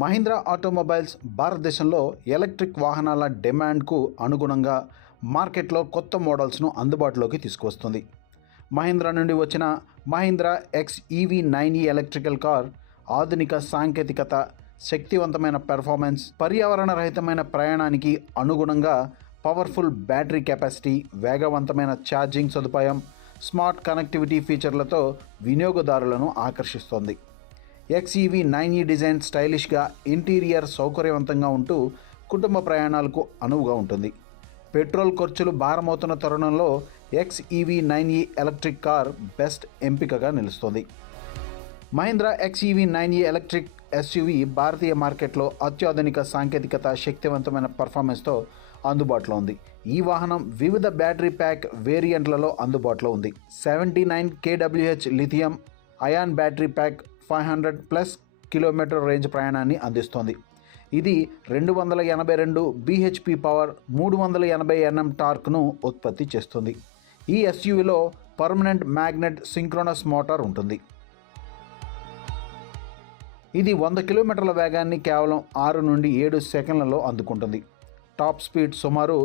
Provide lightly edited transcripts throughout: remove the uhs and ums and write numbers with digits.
Mahindra automobiles భారతదేశంలో electric వాహనాల డిమాండ్కు అనుగుణంగా మార్కెట్లో కొత్త మోడల్స్ను అందుబాటులోకి తీసుకువస్తుంది. మహీంద్రా నుండి వచ్చిన మహీంద్రా XEV9e ఎలక్ట్రికల్ కార్ ఆధునిక సాంకేతికత, శక్తివంతమైన పెర్ఫార్మెన్స్, పర్యావరణ రహితమైన ప్రయాణానికి అనుగుణంగా పవర్ఫుల్ బ్యాటరీ కెపాసిటీ, వేగవంతమైన ఛార్జింగ్ సదుపాయం, స్మార్ట్ కనెక్టివిటీ ఫీచర్లతో వినియోగదారులను ఆకర్షిస్తోంది. XEV9e డిజైన్ స్టైలిష్గా, ఇంటీరియర్ సౌకర్యవంతంగా ఉంటూ కుటుంబ ప్రయాణాలకు అనువుగా ఉంటుంది. పెట్రోల్ ఖర్చులు భారమవుతున్న తరుణంలో XEV9e ఎలక్ట్రిక్ కార్ బెస్ట్ ఎంపికగా నిలుస్తుంది. మహీంద్రా XEV9e ఎలక్ట్రిక్ SUV భారతీయ మార్కెట్లో అత్యాధునిక సాంకేతికత, శక్తివంతమైన పర్ఫార్మెన్స్తో అందుబాటులో ఉంది. ఈ వాహనం వివిధ బ్యాటరీ ప్యాక్ వేరియంట్లలో అందుబాటులో ఉంది. 79 kWh lithium ion battery pack 500+ kilometre range ప్రయాణాన్ని అందిస్తోంది. ఇది 282 bhp పవర్, 380 Nm టార్క్ను ఉత్పత్తి చేస్తుంది. ఈ SUVలో పర్మనెంట్ మ్యాగ్నెట్ సింక్రోనస్ మోటార్ ఉంటుంది. ఇది 100 కిలోమీటర్ల వేగాన్ని కేవలం 6 నుండి 7 సెకండ్లలో అందుకుంటుంది. టాప్ స్పీడ్ సుమారు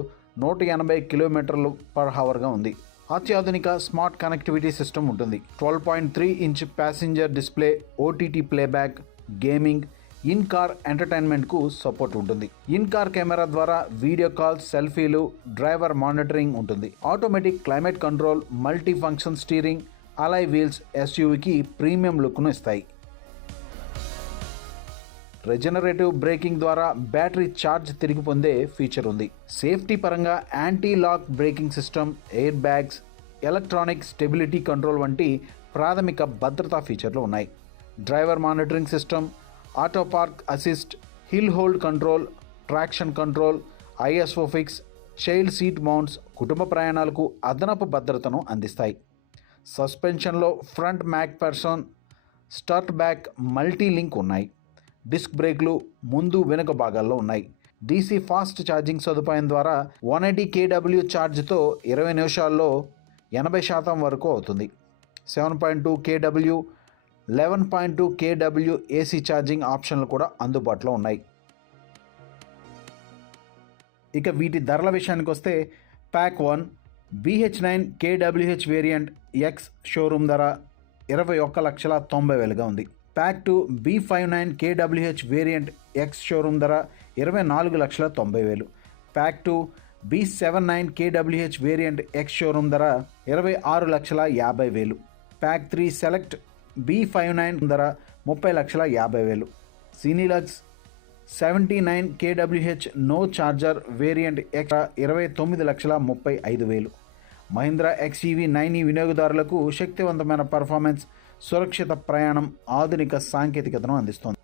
180 km/hగా ఉంది. అత్యాధునిక స్మార్ట్ కనెక్టివిటీ సిస్టమ్ ఉంటుంది. 12.3 inch passenger display, OTT playback, gaming, in car ఎంటర్టైన్మెంట్కు సపోర్ట్ ఉంటుంది. ఇన్ కార్ కెమెరా ద్వారా వీడియో కాల్స్, సెల్ఫీలు, డ్రైవర్ మానిటరింగ్ ఉంటుంది. Automatic climate control, multi function steering, alloy wheels SUVకి ప్రీమియం లుక్ను ఇస్తాయి. రెజనరేటివ్ బ్రేకింగ్ ద్వారా బ్యాటరీ ఛార్జ్ తిరిగి పొందే ఫీచర్ ఉంది. సేఫ్టీ పరంగా anti lock braking system, airbags, electronic stability control వంటి ప్రాథమిక భద్రతా ఫీచర్లు ఉన్నాయి. Driver monitoring system, auto park assist, hill hold control, traction control, ISO fix, child seat mounts కుటుంబ ప్రయాణాలకు అదనపు భద్రతను అందిస్తాయి. సస్పెన్షన్లో front McPherson, start back multi link ఉన్నాయి. డిస్క్ బ్రేక్లు ముందు వెనుక భాగాల్లో ఉన్నాయి. DC ఫాస్ట్ ఛార్జింగ్ సదుపాయం ద్వారా 180 kW ఛార్జ్తో 20 నిమిషాల్లో 80% వరకు అవుతుంది. 7.2 kW, 11.2 kW AC ఛార్జింగ్ ఆప్షన్లు కూడా అందుబాటులో ఉన్నాయి. ఇక వీటి ధరల విషయానికి వస్తే pack 1 BH9 kWh variant X showroom ధర 21,90,000గా ఉంది. Pack 2 B59 kWh variant X showroom ధర 24,90,000. Pack 2 B79 kWh variant X showroom ధర 26,50,000. ప్యాక్ 3 సెలెక్ట్ B59 ధర 30,50,000. సినీలక్స్ 79 kWh no charger variant X 29,35,000. Mahindra XEV9e వినియోగదారులకు శక్తివంతమైన పర్ఫార్మెన్స్, సురక్షిత ప్రయాణం, ఆధునిక సాంకేతికతను అందిస్తోంది.